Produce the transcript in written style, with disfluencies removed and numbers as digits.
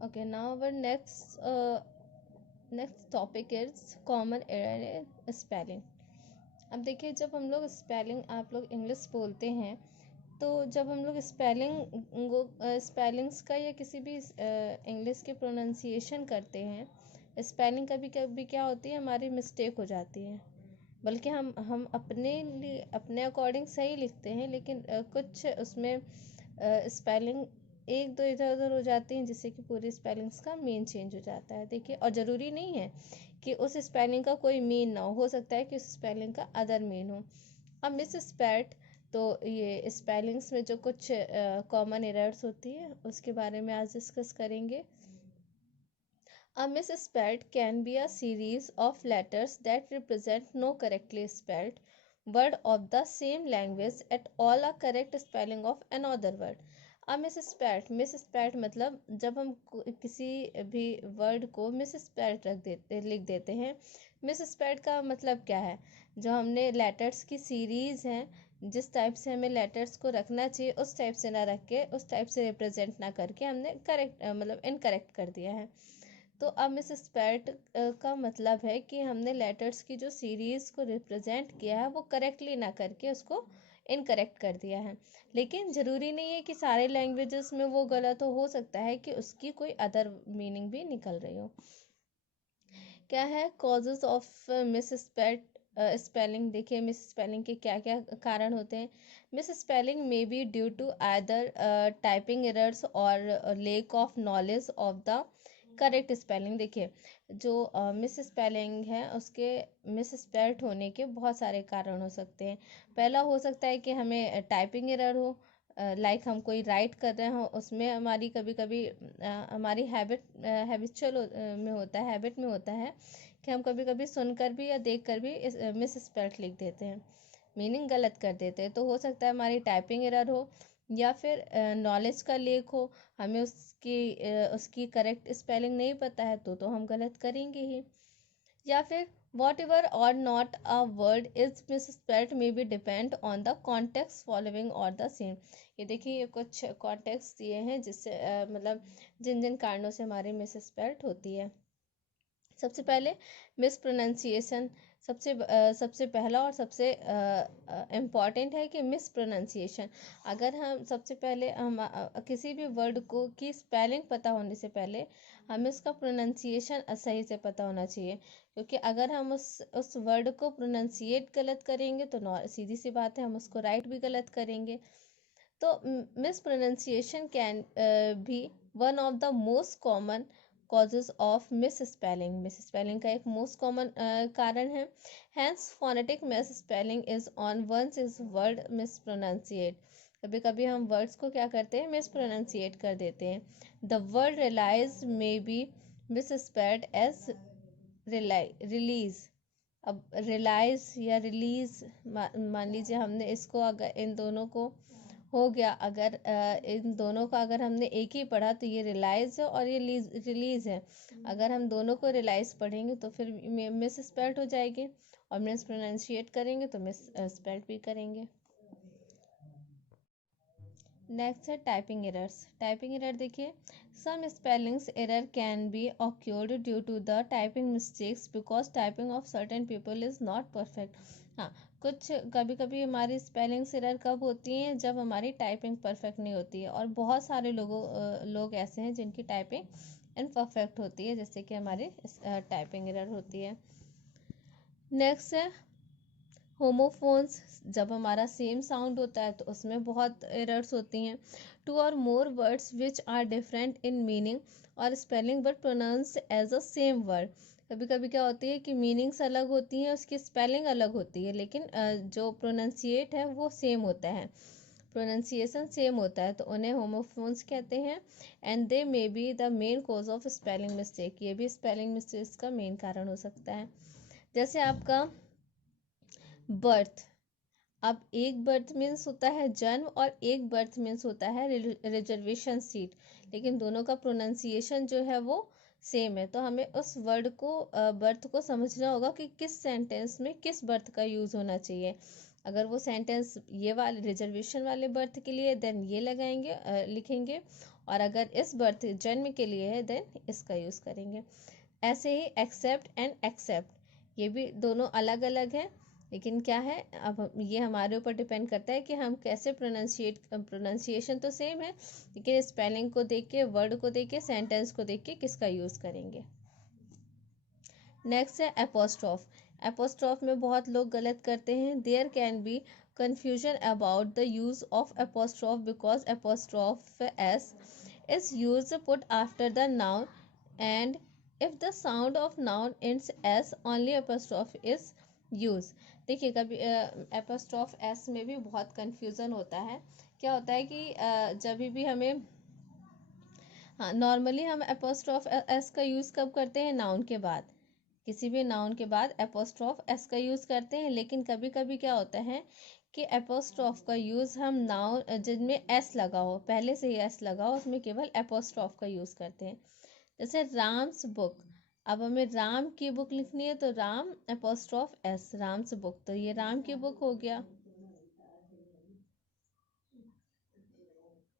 Okay, now our next topic is common error in spelling. अब देखिए, जब हम लोग स्पेलिंग, आप लोग इंग्लिश बोलते हैं, तो जब हम लोग स्पेलिंग्स का या किसी भी इंग्लिश के प्रोनाउंसिएशन करते हैं, स्पेलिंग कभी कभी क्या होती है, हमारी मिस्टेक हो जाती है। बल्कि हम अपने अकॉर्डिंग सही लिखते हैं, लेकिन कुछ उसमें स्पेलिंग एक दो इधर उधर हो जाती हैं, जिससे कि पूरी स्पेलिंग्स का मीन चेंज हो जाता है। देखिए, और ज़रूरी नहीं है कि उस स्पेलिंग का कोई मीन ना हो सकता है कि उस स्पेलिंग का अदर मीन हो। अब मिस स्पैट, तो ये स्पेलिंग्स में जो कुछ कॉमन एरर्स होती है उसके बारे में आज डिस्कस करेंगे। A misspelled can be a series of letters that represent no correctly spelled word of the same language at all a correct spelling of another word. A misspelled मतलब जब हम किसी भी वर्ड को लिख देते हैं। मिसस्पेल्ड का मतलब क्या है? जो हमने लेटर्स की सीरीज है, जिस टाइप से हमें लेटर्स को रखना चाहिए उस टाइप से ना रख के, उस टाइप से रिप्रेजेंट ना करके हमने करेक्ट मतलब इनकरेक्ट कर दिया है। तो अब मिस स्पैट का मतलब है कि हमने लेटर्स की जो सीरीज को रिप्रेजेंट किया है वो करेक्टली ना करके उसको इनकरेक्ट कर दिया है। लेकिन ज़रूरी नहीं है कि सारे लैंग्वेजेस में वो गलत हो सकता है कि उसकी कोई अदर मीनिंग भी निकल रही हो। क्या है causes of misspelt spelling? देखिए, मिस स्पेलिंग के क्या क्या कारण होते हैं। Misspelling may be due to either typing errors और lack of knowledge of the correct spelling. देखिए, जो मिस स्पेलिंग है उसके मिस स्पेल्ड होने के बहुत सारे कारण हो सकते हैं। पहला हो सकता है कि हमें टाइपिंग एरर हो, लाइक हम कोई राइट कर रहे हो, उसमें हमारी कभी कभी हमारी हैबिट में होता है कि हम कभी कभी सुनकर भी या देख कर भी मिस स्पेल्ड लिख देते हैं, मीनिंग गलत कर देते हैं। तो हो सकता है हमारी टाइपिंग एरर हो, या फिर नॉलेज का लेक हो, हमें उसकी करेक्ट स्पेलिंग नहीं पता है, तो हम गलत करेंगे ही। या फिर whatever or not a word is misspelled may be depend on the context following or the same। ये देखिए, ये कुछ कॉन्टेक्स्ट दिए हैं जिससे मतलब जिन जिन कारणों से हमारी मिसस्पेल्ड होती है। सबसे पहले मिस प्रोनाउंसिएशन। सबसे पहला और सबसे इम्पॉर्टेंट है कि मिस प्रोनाउंसिएशन। अगर हम सबसे पहले हम किसी भी वर्ड को की स्पेलिंग पता होने से पहले हमें उसका प्रोनाउंसिएशन सही से पता होना चाहिए, क्योंकि अगर हम उस वर्ड को प्रोनाउंसिएट गलत करेंगे तो सीधी सी बात है हम उसको राइट भी गलत करेंगे। तो mispronunciation can be one of the most common causes of misspelling का एक मोस्ट कॉमन कारण है। Hence phonetic misspelling is on once is word mispronunciate. कभी कभी हम वर्ड्स को क्या करते हैं, मिस प्रोनाउंसिएट कर देते हैं। The word realise may be misspelled as release. अब रिलाइज या रिलीज, मान लीजिए हमने इसको, अगर इन दोनों को हो गया, अगर इन दोनों का अगर हमने एक ही पढ़ा तो ये रिलाइज है और ये रिलीज है। अगर हम दोनों को रिलाइज पढ़ेंगे तो फिर मिस स्पेल्ट हो जाएगी, और मिस प्रोनाउंशिएट करेंगे तो मिस स्पेल्ट भी करेंगे। नेक्स्ट है टाइपिंग एरर्स। टाइपिंग एरर देखिए, some spellings error can be occurred due to the typing mistakes because typing of certain people is not perfect. हाँ, कुछ कभी कभी हमारी स्पेलिंग्स एरर कब होती हैं, जब हमारी टाइपिंग परफेक्ट नहीं होती है, और बहुत सारे लोग ऐसे हैं जिनकी टाइपिंग इनपरफेक्ट होती है, जैसे कि हमारी टाइपिंग एरर होती है। नेक्स्ट है होमोफोन्स। जब हमारा सेम साउंड होता है तो उसमें बहुत एरर्स होती हैं। टू और more words which are different in meaning और spelling but pronounce as a same word. कभी कभी क्या होती है कि मीनिंग्स अलग होती हैं, उसकी स्पेलिंग अलग होती है, लेकिन जो प्रोनाउंसिएट है वो सेम होता है, प्रोनाउंसिएशन सेम होता है, तो उन्हें होमोफोन्स कहते हैं। And they may be the main cause of spelling mistake. ये भी स्पेलिंग मिस्टेक्स का मेन कारण हो सकता है। जैसे आपका बर्थ। अब एक बर्थ मीन्स होता है जन्म, और एक बर्थ मीन्स होता है रिजर्वेशन सीट, लेकिन दोनों का प्रोनाउंसिएशन जो है वो सेम है। तो हमें उस वर्ड को बर्थ को समझना होगा कि किस सेंटेंस में किस बर्थ का यूज़ होना चाहिए। अगर वो सेंटेंस ये वाले रिजर्वेशन वाले बर्थ के लिए, देन ये लगाएंगे लिखेंगे, और अगर इस बर्थ जन्म के लिए है देन इसका यूज़ करेंगे। ऐसे ही एक्सेप्ट एंड एक्सेप्ट, ये भी दोनों अलग अलग हैं, लेकिन क्या है अब ये हमारे ऊपर डिपेंड करता है कि हम कैसे प्रोनाउंसिएशन तो सेम है, लेकिन स्पेलिंग को देख के, वर्ड को देख के, सेंटेंस को देख के किसका यूज़ करेंगे। नेक्स्ट है एपोस्ट्रॉफ। एपोस्ट्रॉफ में बहुत लोग गलत करते हैं। There can be confusion about the use of apostrophe because apostrophe s is used put after the noun, and if the sound of noun ends s only apostrophe is used। देखिए कभी apostrophe s में भी बहुत confusion होता है। क्या होता है कि जब भी हमें, हाँ नॉर्मली हम apostrophe s का यूज़ कब करते हैं, नाउन के बाद, किसी भी नाउन के बाद एपोस्ट्रॉफ एस का यूज़ करते हैं। लेकिन कभी कभी क्या होता है कि एपोस्ट्रॉफ का यूज़ हम नाउन जिनमें एस लगा हो, पहले से ही एस लगा हो, उसमें केवल एपोस्ट्रॉफ का यूज़ करते हैं। जैसे राम्स बुक, अब हमें राम की बुक लिखनी है तो Ram apostrophe S, Ram's book, तो ये राम की बुक हो गया।